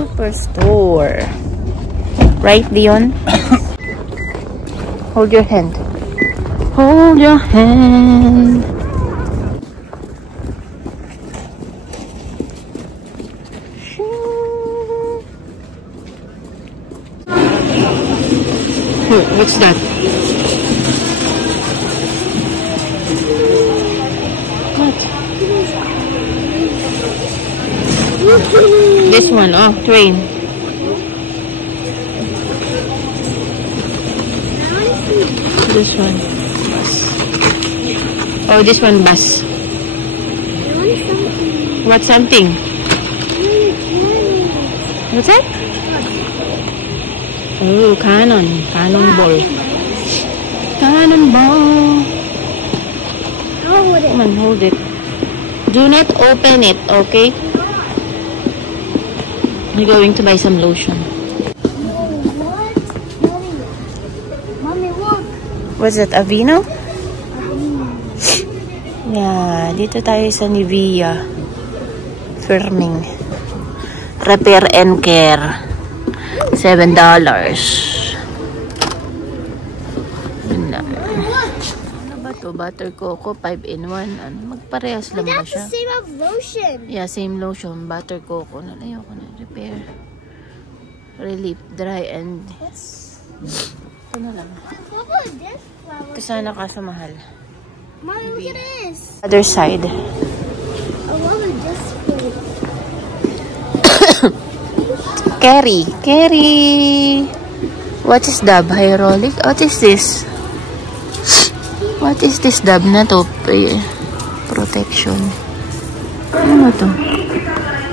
Superstore. Right, Dion? Hold your hand. Hold your hand. What's that? What? This one, oh, train. This one, bus. Oh, this one, bus. What something? What's that? Oh, cannon. Cannonball. Cannonball. Come on, hold it. Do not open it, okay? We're going to buy some lotion. Mommy, look. What's that, Aveeno? Yeah, dito tayo sa Nivea. Firming. Repair and care. $7. Ano ba to? Butter Coco 5-in-1. Ano? Magparehas lang ba siya? That's the same of lotion. Yeah, same lotion. Butter Coco. Ayoko na. Repair. Relief. Dry and... Ito na lang. What about this flower? Ito sana kaso mahal. Mommy, look at this. Other side. I love this fruit. Carry. Carry. What is dab? Hyaluronic? What is this? What is this dab na to? Protection. Ano ba to?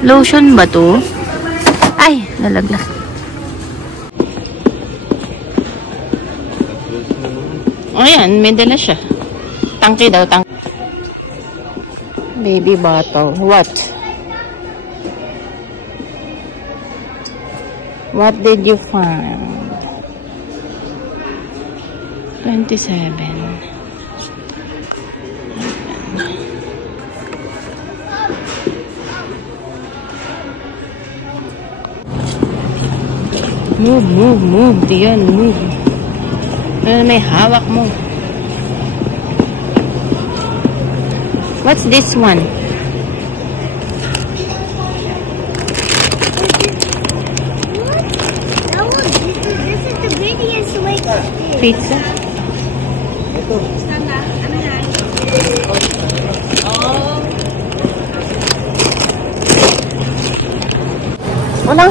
Lotion ba to? Ay! Nalaglag. O yan, may dala siya. Tangke daw, tangke. Baby bottle. What? What did you find? 27. Move. Diyan, move. Ano may hawak mo? What's this one? This is the biggest way. Pizza?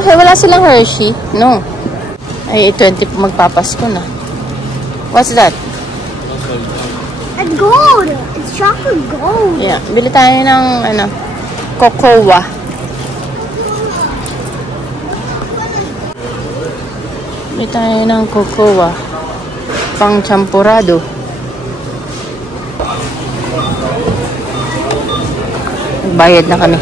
Wala silang Hershey. No. Ay, 20 magpapasko na. What's that? It's gold. It's chocolate gold. Yeah, bili tayo ng cocoa. Bili tayo ng cocoa. Pang champurado. Bayad na kami.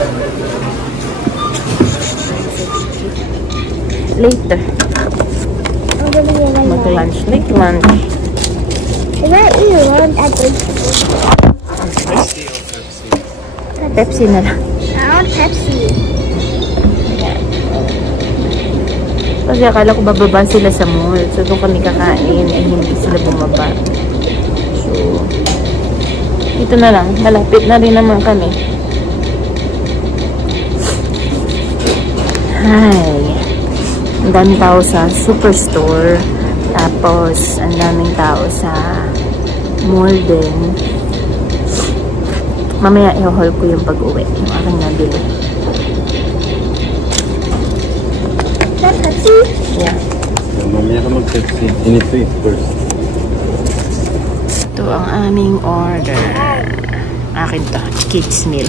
Later. Mag-lunch. Late lunch. Can I eat lunch at the Pepsi na lang. I want Pepsi. Kasi akala ko bababa sila sa mall. So, doon kami kakain. Eh, hindi sila bumaba. So, ito na lang. Malapit na rin naman kami. Hi. Ang daming tao sa Superstore. Tapos, ang daming tao sa mall din. Mamaya, i-haul ko yung pag-uwi. Yung aking nabili. That Pepsi? Yeah. Mamaya ka mag-Pepsi. You need to eat first. Ito ang aming order. Akin to. Kids meal.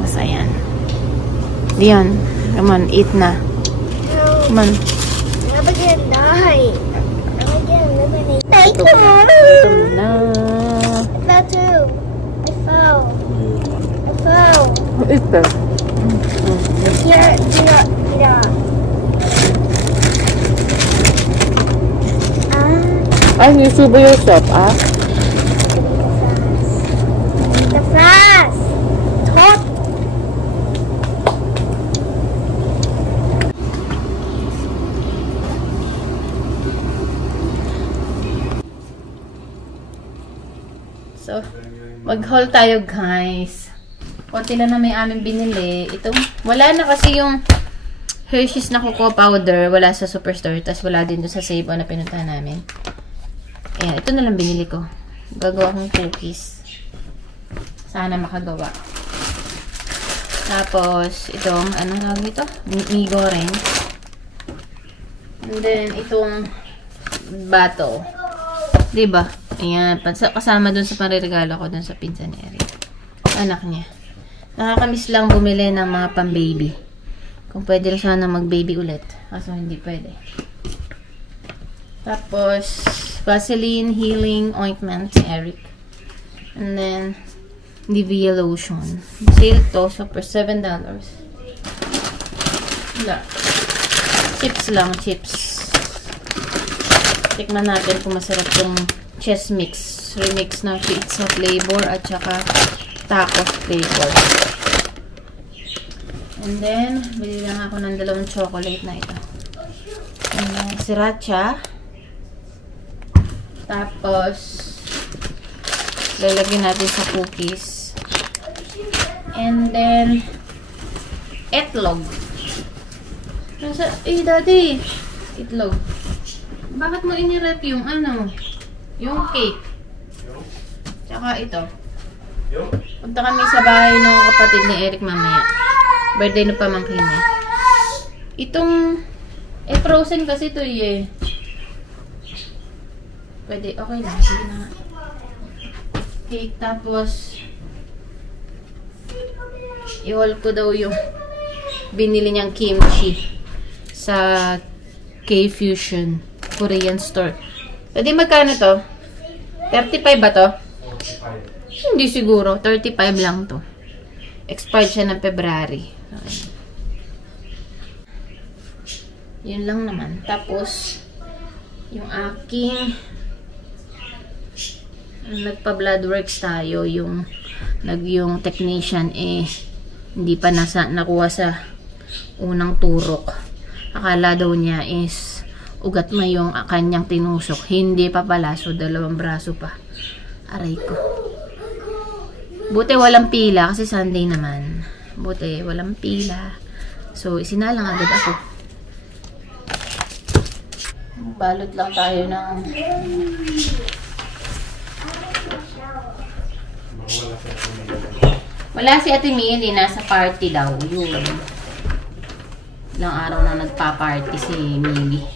Basta yan. Diyan. Come on, eat na. Come on. I'm gonna die. I'm gonna eliminate. Thank Ito you. na. I fell too. I fell. Ito. Yeah. Ay, you subo yourself, ah? The fast. Hot. Mag-haul tayo, guys. Konti lang na may aming binili. Ito, wala na kasi yung Hershey's na cocoa powder. Wala sa Superstore. Tapos wala din doon sa Save-On na pinuntahan namin. Ayan, ito na lang binili ko. Gagawa kong cookies. Sana makagawa. Tapos, itong, anong tawag ito? Migo rin. And then, itong bato. Diba? Ayan. Kasama dun sa pariregalo ko dun sa pinsan ni Eric. Anak niya. Nakakamiss lang bumili ng mga pang-baby. Kung pwede rin sana mag-baby ulit. Kaso hindi pwede. Tapos, Vaseline Healing Ointment ni Eric. And then, Nivea Lotion. Sale to. So, for $7. Wala. Chips lang, chips. Tikman natin kung masarap yung chess mix. Remix ng pizza flavor at saka tacos flavor. And then, bili lang ako ng 2 chocolate na ito. And then, sriracha. Tapos, lalagyan natin sa cookies. And then, etlog. Daddy, itlog. Bakit mo inirep yung ano? Yung cake. Tsaka ito. Punta kami sa bahay ng kapatid ni Eric mamaya. Birthday ng pamangkin niya. Itong, frozen kasi ito eh. Pwede, okay lang. Sige na nga. Cake, tapos, i-haul ko daw yung binili niyang kimchi sa K-Fusion Korean store. Pwede magkano to? 35 ba to? Hindi siguro. 35 lang to. Expired siya ng February. Yun lang naman. Tapos, yung aking nagpa-blood works tayo. Yung technician hindi pa nakuha sa unang turok. Akala daw niya is ugat na yung kanyang tinusok. Hindi pa pala. So, 2 braso pa. Aray ko. Buti walang pila kasi Sunday naman. Buti walang pila. So, isinalang agad ako. Balot lang tayo ng wala si Ate Millie. Nasa party daw. Yun. Ilang araw na nagpa-party si Millie.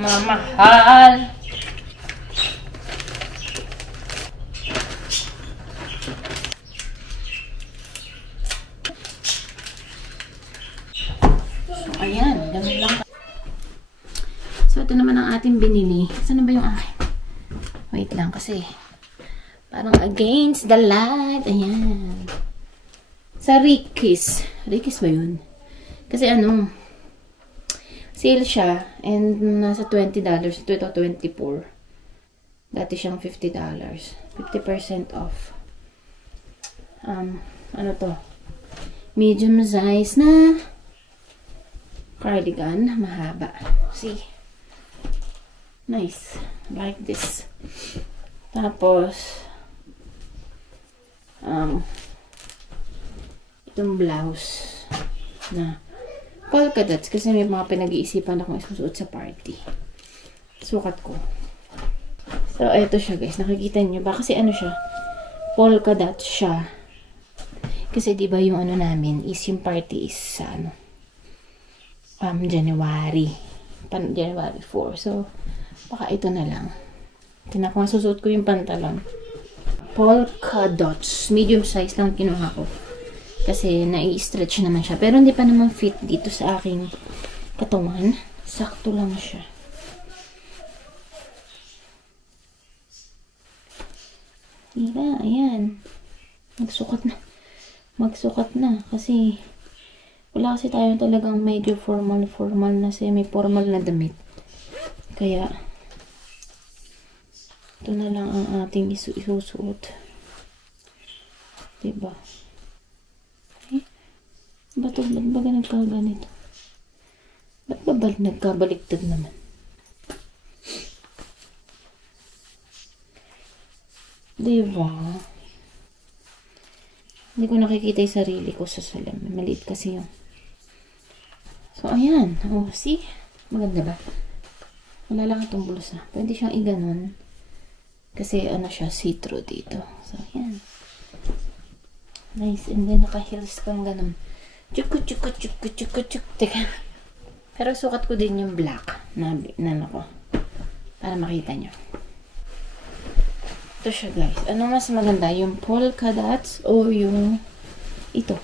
Mamahal. So, ayan. Ganun lang. So, ito naman ang ating binili. Saan ba yung akin? Wait lang kasi parang against the light. Ayan. Sa Ricky's. Ricky's ba yun? Kasi ano, sale siya and nasa $20. Ito 24. Dati siyang $50. 50% off. Ano to? Medium size na cardigan. Mahaba. See? Nice. Like this. Tapos, itong blouse na polka dots kasi may mga pinag-iisipan akong isusuot sa party. Sukat ko. So, ito siya guys. Nakikita niyo ba? Kasi ano siya? Polka dots siya. Kasi diba yung ano namin is yung party is sa ano? January. January 4. So, baka ito na lang. Tingnan ko, masusuot ko yung pantalon. Polka dots. Medium size lang kinuha ko. Kasi nai-stretch naman siya. Pero hindi pa naman fit dito sa aking katawan. Sakto lang siya. Diba? Ayan. Magsukat na. Magsukat na. Kasi wala kasi tayo talagang medyo formal na semi-formal na damit. Kaya ito na lang ang ating isusuot. Diba? Okay? Ba't ba ganito? Ba't ba nagkabaliktad naman? Diba? Hindi ko nakikita yung sarili ko sa salamin. Maliit kasi yun. So, ayan. Oh, see? Maganda ba? Wala lang itong bulsa. Pwede siyang iganon. Kasi, ano siya, see-through dito. So, ayan. Nice. And then, naka-heels kang ganon. Chuk. Teka. Pero, sukat ko din yung black na ko. Para makita nyo. Ito siya, guys. Ano mas maganda? Yung polka dots o yung ito?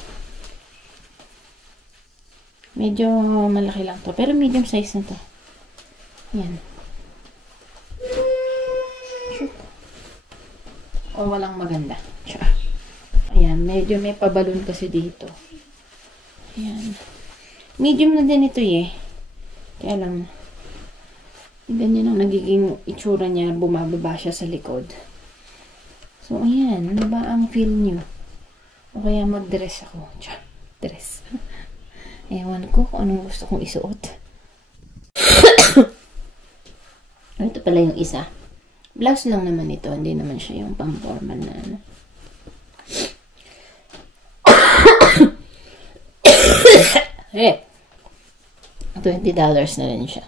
Medyo malaki lang to. Pero medium size na to. Yan. O walang maganda. Ayan. Medyo may pabalon kasi dito. Ayan. Medium na din ito eh. Kaya lang, ganyan ang nagiging itsura niya. Bumababa siya sa likod. So, ayan. Ano ba ang feel nyo? O kaya mag-dress ako. Dress. Ewan ko kung anong gusto kong isuot. Ito pala yung isa. Blouse lang naman ito. Hindi naman siya yung pang-formal na ano. $20 na rin siya.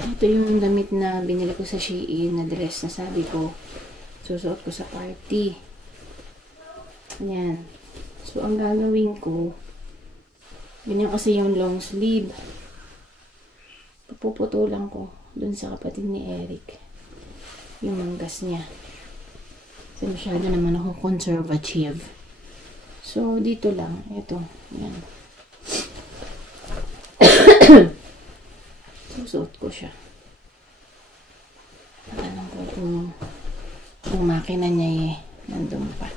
Ito yung damit na binili ko sa Shein na dress na sabi ko susuot ko sa party. Ayan. So, ang gagawin ko, ganyan kasi yung long sleeve. Puputulan ko dun sa kapatid ni Eric. Yung manggas niya. Kasi masyado naman ako conservative. So, dito lang. Ito. Ayan. Susuot ko siya. Alam ko kung makina niya nandun pa.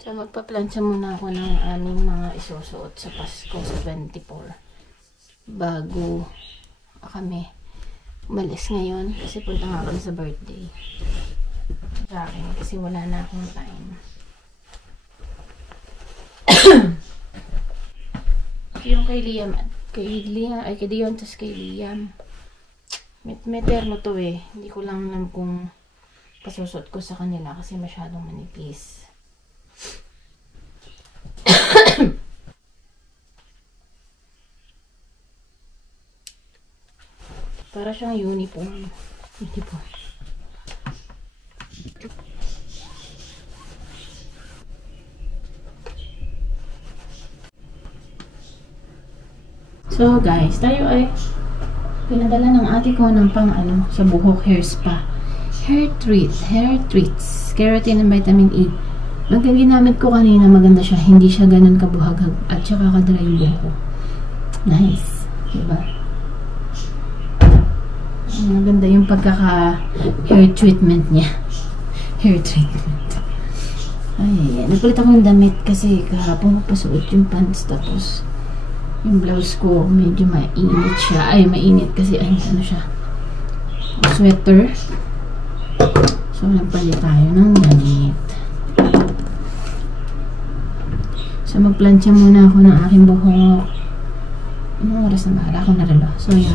So, magpa-plancha muna ako ng aming mga isusuot sa Pasko sa 24. Bago kami umalis ngayon. Kasi punta nga kami sa birthday. Sa akin. Kasi wala na akong time. Yung kay Liam. Kay Dion, tas kay Liam. May termo to eh. Hindi ko lang alam kung pasusot ko sa kanila kasi masyadong manipis. Para siyang uniform. So guys, tayo ay pinadala ng ate ko ng pang sa buhok hair spa. Hair treats. Keratin and vitamin E. Ang ginamit ko kanina, maganda siya. Hindi siya ganun kabuhaghag at saka kadry yung buhok ko. Nice. Diba? Maganda yung pagkaka-hair treatment niya. Hair treatment. Ay, nagulit ako ng damit kasi kahapon pasuot yung pants tapos yung blouse ko medyo mainit siya. Ay, mainit kasi ano siya. Sweater. So, nagpalit tayo ng damit. So, magplansya muna ako ng aking buhok. Anong oras na ba? Ako na relo. So, yan.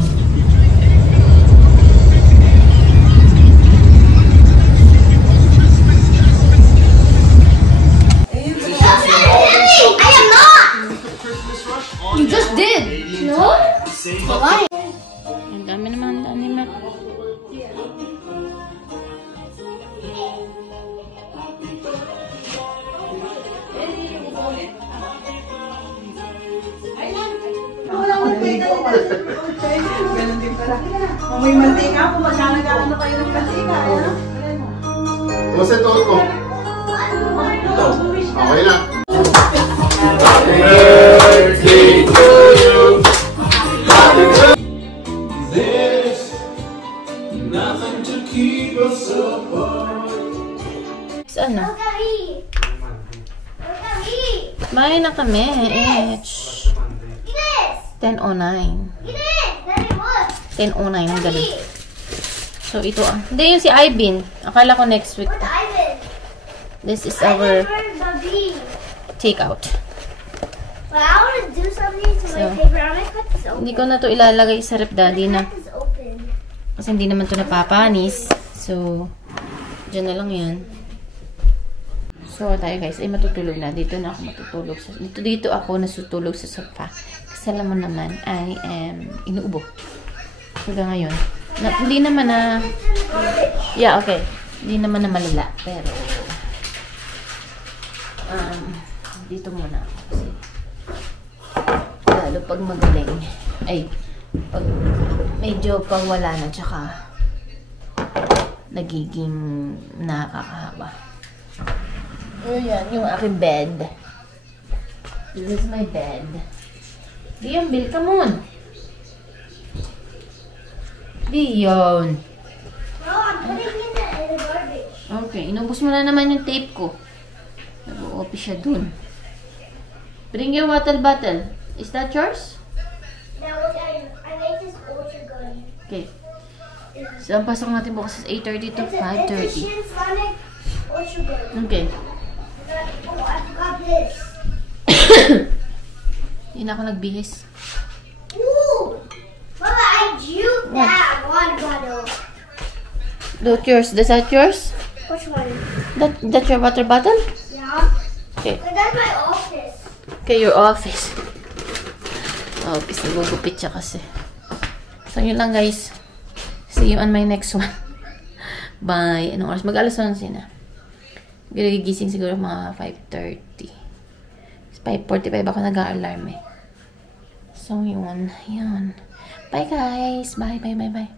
You just did! No? Why? Ang dami naman ang anime. Ganun din pala. Kung may mantika po, masyana ano kayo ng mantika. Kumusta ito ko? Ito. Okay na. Happy birthday to you. Happy birthday. There's nothing to keep us apart. Saan na? Look at me! Look at me! Bahay na kami. Get this! 10:09. Get it! That it was! 10:09 ang gabi. So, ito hindi yung si Ivan. Akala ko next week. Where's Ivan? This is our Where's Bobby? take out. But I want to do something to my So, paper. I'm gonna cut this open. Hindi ko na to ilalagay sa rep daddy na. Cut this open. Kasi hindi naman to napapanis. So, dyan na lang yan. So, tayo guys, ay matutulog na. Dito na ako matutulog. Dito ako nasutulog sa sofa. Kasi alam mo naman, I am inuubo. Hanggang ngayon. Hindi naman na... Yeah, okay. Hindi naman na malala. Pero, dito muna ako. Kasi, lalo pag magaling. Ay, pag medyo pag wala na, tsaka nagiging nakakahaba. Ayan, yung aking bed. This is my bed. Dion, Bill, come on. Dion. No, I'm putting it in the garbage. Okay, inubos mo na naman yung tape ko. Nag-o-open siya dun. Bring your water bottle. Is that yours? Now look, I made this ultra gun. Okay. So, ang pasok natin bukas is 8:30 to It's a 5:30. Shinsonic ultra gun. Okay. Oh, I forgot this. Hindi na ako nagbihis. Ooh! Mama, I juked that water bottle. That's yours. Is that yours? Which one? That's your water bottle? Yeah. Okay. But that's my office. Okay, your office. Office. Nagugupit siya kasi. So, yun lang guys. See you on my next one. Bye. Anong oras? Mag-alas 11 na. Gigising siguro mga 5:30. 5:45 ako nag-a-alarm eh. So, yun. Yun. Bye guys. Bye, bye, bye, bye.